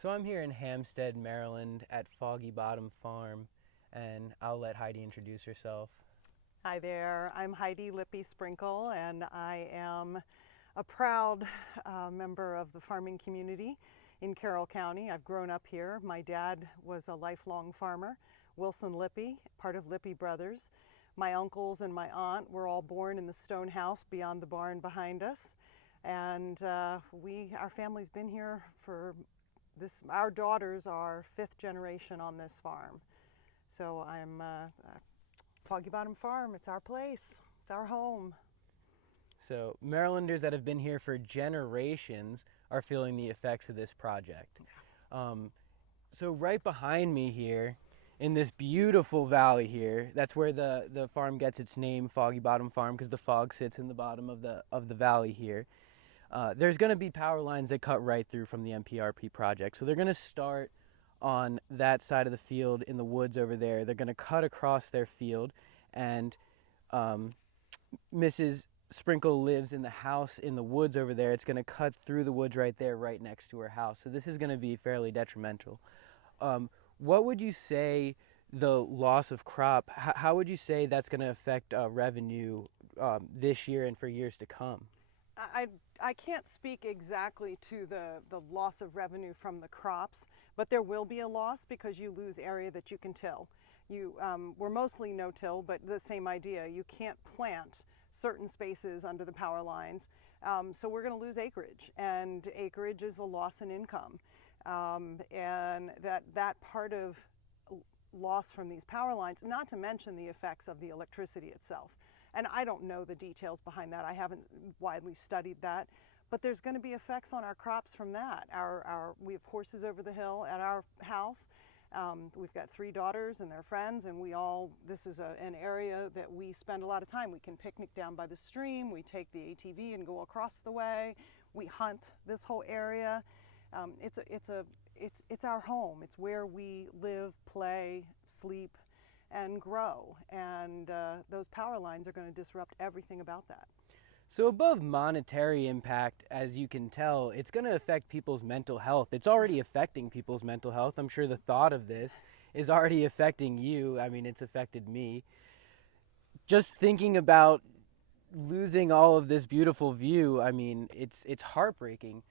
So I'm here in Hampstead, Maryland at Foggy Bottom Farm, and I'll let Heidi introduce herself. Hi there, I'm Heidi Lippy Sprinkle, and I am a proud member of the farming community in Carroll County. I've grown up here. My dad was a lifelong farmer, Wilson Lippy, part of Lippy Brothers. My uncles and my aunt were all born in the stone house beyond the barn behind us. And our family's been here for this, our daughters are fifth generation on this farm. So I'm Foggy Bottom Farm, it's our place, it's our home. So Marylanders that have been here for generations are feeling the effects of this project. So right behind me here, in this beautiful valley here, that's where the farm gets its name, Foggy Bottom Farm, because the fog sits in the bottom of the valley here. There's going to be power lines that cut right through from the MPRP project. So they're going to start on that side of the field in the woods over there. They're going to cut across their field, and Mrs. Sprinkle lives in the house in the woods over there. It's going to cut through the woods right there, right next to her house. So this is going to be fairly detrimental. What would you say the loss of crop, how would you say that's going to affect revenue this year and for years to come? I can't speak exactly to the loss of revenue from the crops, but there will be a loss because you lose area that you can till. We're mostly no-till, but the same idea. You can't plant certain spaces under the power lines, so we're going to lose acreage, and acreage is a loss in income. And that part of loss from these power lines, not to mention the effects of the electricity itself. And I don't know the details behind that. I haven't widely studied that, but there's going to be effects on our crops from that. We have horses over the hill at our house. We've got 3 daughters and their friends, and this is an area that we spend a lot of time. We can picnic down by the stream. We take the ATV and go across the way. We hunt this whole area. It's our home. It's where we live, play, sleep, and grow, and those power lines are going to disrupt everything about that. So above monetary impact, as you can tell, it's going to affect people's mental health. It's already affecting people's mental health. I'm sure the thought of this is already affecting you. I mean, it's affected me. Just thinking about losing all of this beautiful view, I mean, it's heartbreaking.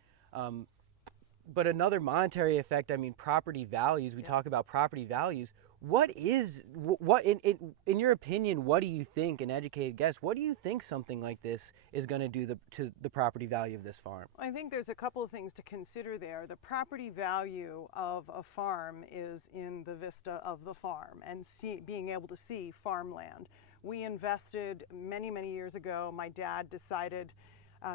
But another monetary effect, I mean, property values. We talk about property values. What in your opinion, what do you think, an educated guess, what do you think something like this is going to do to the property value of this farm? I think there's a couple of things to consider there. The property value of a farm is in the vista of the farm and being able to see farmland. We invested many, many years ago. My dad decided,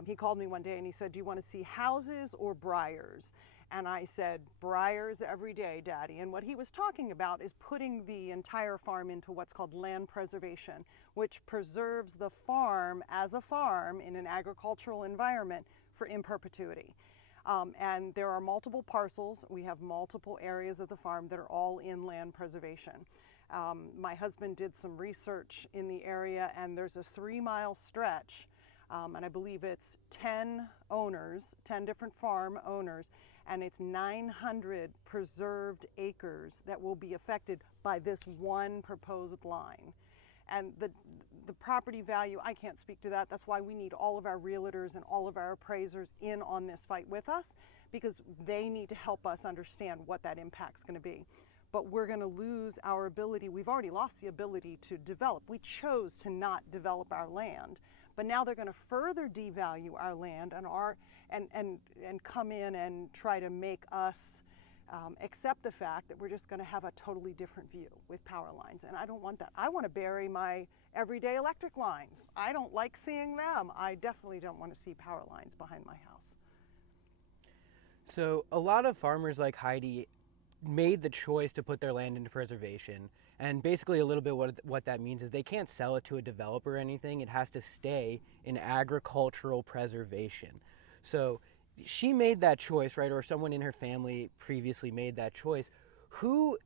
he called me one day and he said, "Do you want to see houses or briars?" And I said, "Briars every day, Daddy." And what he was talking about is putting the entire farm into what's called land preservation, which preserves the farm as a farm in an agricultural environment in perpetuity. And there are multiple parcels. We have multiple areas of the farm that are all in land preservation. My husband did some research in the area, and there's a 3-mile stretch, and I believe it's 10 owners, 10 different farm owners, and it's 900 preserved acres that will be affected by this one proposed line. And the property value, I can't speak to that. That's why we need all of our realtors and all of our appraisers in on this fight with us, because they need to help us understand what that impact's going to be. But we're going to lose our ability. We've already lost the ability to develop. We chose to not develop our land, but now they're going to further devalue our land and come in and try to make us accept the fact that we're just going to have a totally different view with power lines. And I don't want that. I want to bury my everyday electric lines. I don't like seeing them. I definitely don't want to see power lines behind my house. So a lot of farmers like Heidi made the choice to put their land into preservation, and basically a little bit what that means is they can't sell it to a developer or anything. It has to stay in agricultural preservation. So she made that choice, right? Or someone in her family previously made that choice. Who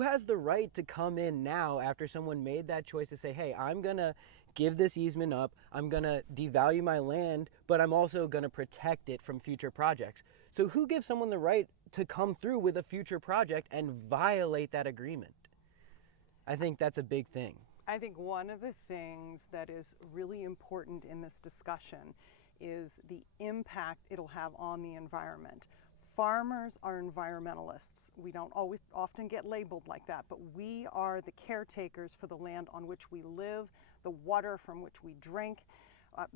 has the right to come in now after someone made that choice to say, hey, I'm gonna give this easement up, I'm gonna devalue my land, but I'm also gonna protect it from future projects? So who gives someone the right to come through with a future project and violate that agreement? I think that's a big thing. I think one of the things that is really important in this discussion is the impact it'll have on the environment. Farmers are environmentalists. We don't always often get labeled like that, but we are the caretakers for the land on which we live, the water from which we drink. A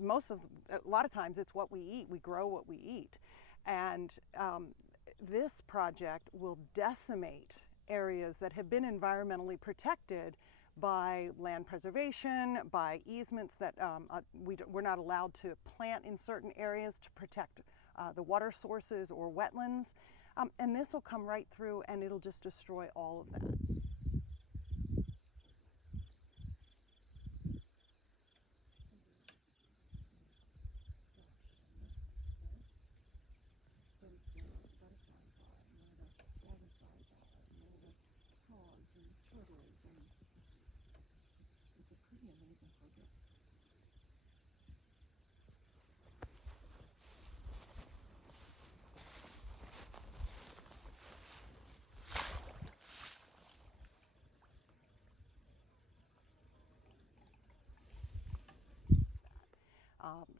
lot of times it's what we eat. We grow what we eat. And this project will decimate areas that have been environmentally protected by land preservation, by easements that we're not allowed to plant in certain areas to protect the water sources or wetlands. And this will come right through and it'll just destroy all of that.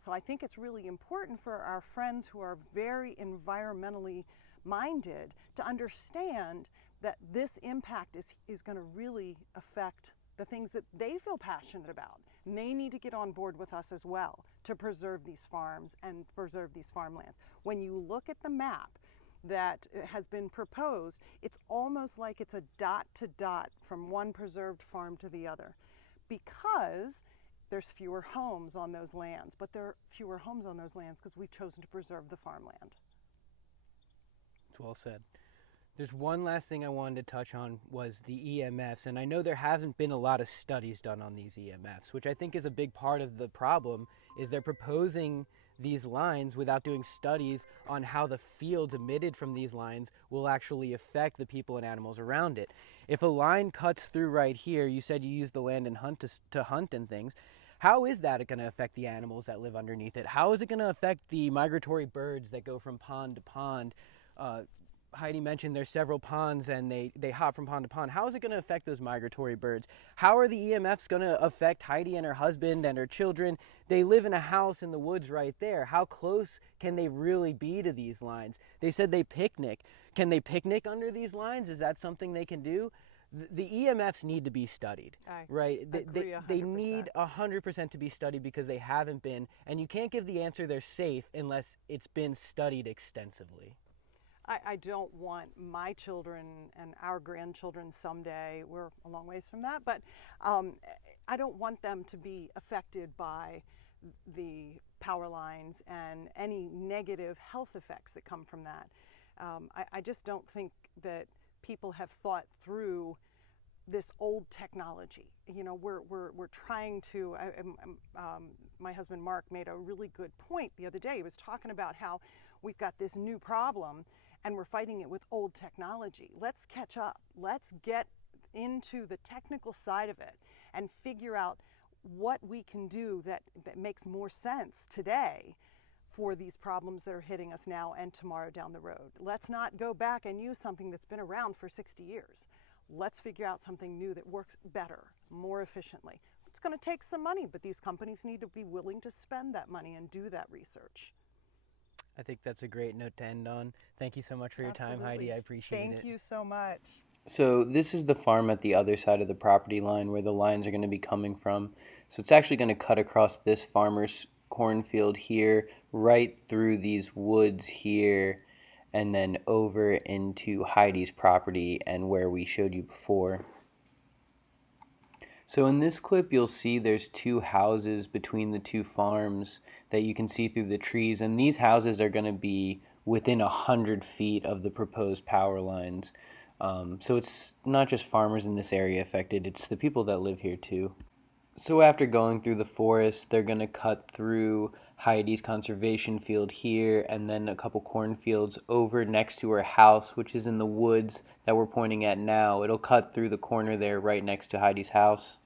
So I think it's really important for our friends who are very environmentally minded to understand that this impact is going to really affect the things that they feel passionate about. And they need to get on board with us as well to preserve these farms and preserve these farmlands. When you look at the map that has been proposed, it's almost like it's a dot to dot from one preserved farm to the other, because there's fewer homes on those lands, but there are fewer homes on those lands because we've chosen to preserve the farmland. It's well said. There's one last thing I wanted to touch on was the EMFs, and I know there hasn't been a lot of studies done on these EMFs, which I think is a big part of the problem, is they're proposing these lines without doing studies on how the fields emitted from these lines will actually affect the people and animals around it. If a line cuts through right here, you said you use the land and hunt to hunt and things, how is that going to affect the animals that live underneath it? How is it going to affect the migratory birds that go from pond to pond? Heidi mentioned there's several ponds and they hop from pond to pond. How is it going to affect those migratory birds? How are the EMFs going to affect Heidi and her husband and her children? They live in a house in the woods right there. How close can they really be to these lines? They said they picnic. Can they picnic under these lines? Is that something they can do? The EMFs need to be studied, right? They need 100% to be studied because they haven't been, and you can't give the answer they're safe unless it's been studied extensively. I don't want my children and our grandchildren someday, we're a long ways from that, but I don't want them to be affected by the power lines and any negative health effects that come from that. I just don't think that people have thought through this old technology. You know, we're trying to, my husband Mark made a really good point the other day. He was talking about how we've got this new problem and we're fighting it with old technology. Let's catch up. Let's get into the technical side of it and figure out what we can do that makes more sense today for these problems that are hitting us now and tomorrow down the road. Let's not go back and use something that's been around for 60 years. Let's figure out something new that works better, more efficiently. It's going to take some money, but these companies need to be willing to spend that money and do that research. I think that's a great note to end on. Thank you so much for your time, Heidi. I appreciate it. Thank you so much. So this is the farm at the other side of the property line where the lines are going to be coming from. So it's actually going to cut across this farmer's cornfield here, right through these woods here, and then over into Heidi's property and where we showed you before. So in this clip, you'll see there's two houses between the two farms that you can see through the trees, and these houses are going to be within 100 feet of the proposed power lines. So it's not just farmers in this area affected, it's the people that live here too. So after going through the forest, they're going to cut through Heidi's conservation field here and then a couple cornfields over next to her house, which is in the woods that we're pointing at now. It'll cut through the corner there right next to Heidi's house.